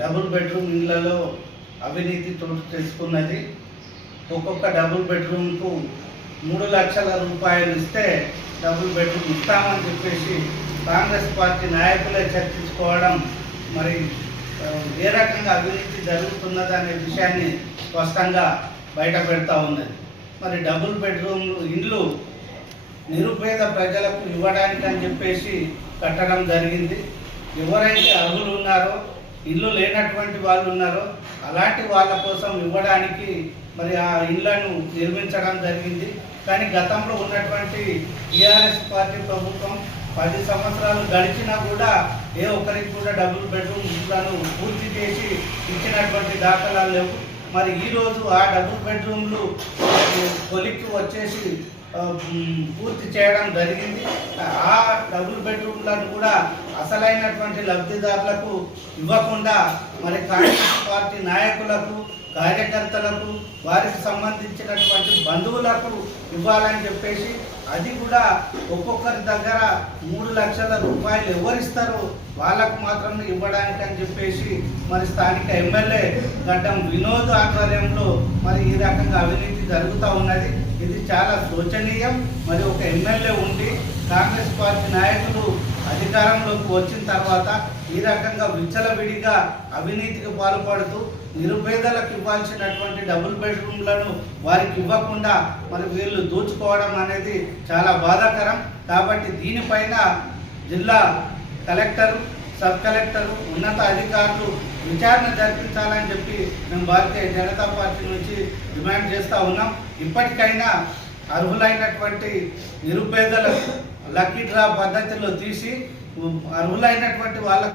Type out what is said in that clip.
Double bedroom ఇళ్ళలో అవినీతి చోటు చేసుకున్నది ఒక్కొక్క డబుల్ బెడ్రూమ్కు మూడు లక్షల రూపాయలు ఇస్తే డబుల్ బెడ్రూమ్ ఇస్తామని చెప్పేసి కాంగ్రెస్ పార్టీ నాయకులే చర్చించుకోవడం మరి ఏ రకంగా అవినీతి జరుగుతున్నది అనే విషయాన్ని స్పష్టంగా బయట పెడతా ఉన్నది. మరి డబుల్ బెడ్రూమ్ ఇండ్లు నిరుపేద ప్రజలకు ఇవ్వడానికి అని చెప్పేసి కట్టడం జరిగింది. ఎవరైతే అర్హులు ఉన్నారో ఇల్లు లేనటువంటి వాళ్ళు ఉన్నారో అలాంటి వాళ్ళ కోసం ఇవ్వడానికి మరి ఆ ఇళ్ళను నిర్మించడం జరిగింది. కానీ గతంలో ఉన్నటువంటి టీఆర్ఎస్ పార్టీ ప్రభుత్వం పది సంవత్సరాలు గడిచినా కూడా ఏ ఒక్కరికి కూడా డబుల్ బెడ్రూమ్ పూర్తి చేసి ఇచ్చినటువంటి దాఖలాలు లేవు. మరి ఈరోజు ఆ డబుల్ బెడ్రూమ్లు కొలిక్కి వచ్చేసి పూర్తి చేయడం జరిగింది. ఆ డబుల్ బెడ్రూమ్లను కూడా అసలైనటువంటి లబ్ధిదారులకు ఇవ్వకుండా మరి కాంగ్రెస్ పార్టీ నాయకులకు కార్యకర్తలకు వారికి సంబంధించినటువంటి బంధువులకు ఇవ్వాలని చెప్పేసి అది కూడా ఒక్కొక్కరి దగ్గర మూడు లక్షల రూపాయలు ఎవరిస్తారో? వాళ్ళకు మాత్రం ఇవ్వడానికి అని చెప్పేసి మరి స్థానిక ఎమ్మెల్యే గడ్డం వినోద్ ఆధ్వర్యంలో మరి ఈ రకంగా అవినీతి జరుగుతూ ఉన్నది. ఇది చాలా శోచనీయం మరి ఒక ఎమ్మెల్యే ఉండి కాంగ్రెస్ పార్టీ నాయకులు అధికారంలోకి వచ్చిన తర్వాత ఈ రకంగా విచ్చలవిడిగా అవినీతికి పాల్పడుతూ నిరుపేదలకు ఇవ్వాల్సినటువంటి డబుల్ బెడ్రూమ్లను వారికి ఇవ్వకుండా మరి వీళ్ళు దోచుకోవడం అనేది చాలా బాధాకరం. కాబట్టి దీనిపైన జిల్లా కలెక్టర్ సబ్ కలెక్టర్ ఉన్నత అధికారులు విచారణ జరిపించాలని చెప్పి మేము భారతీయ జనతా పార్టీ నుంచి డిమాండ్ చేస్తూ ఉన్నాం. ఇప్పటికైనా అర్హులైనటువంటి నిరుపేదలకు లక్కీ డ్రా పద్ధతిలో తీసి అర్హులైనటువంటి వాళ్ళకు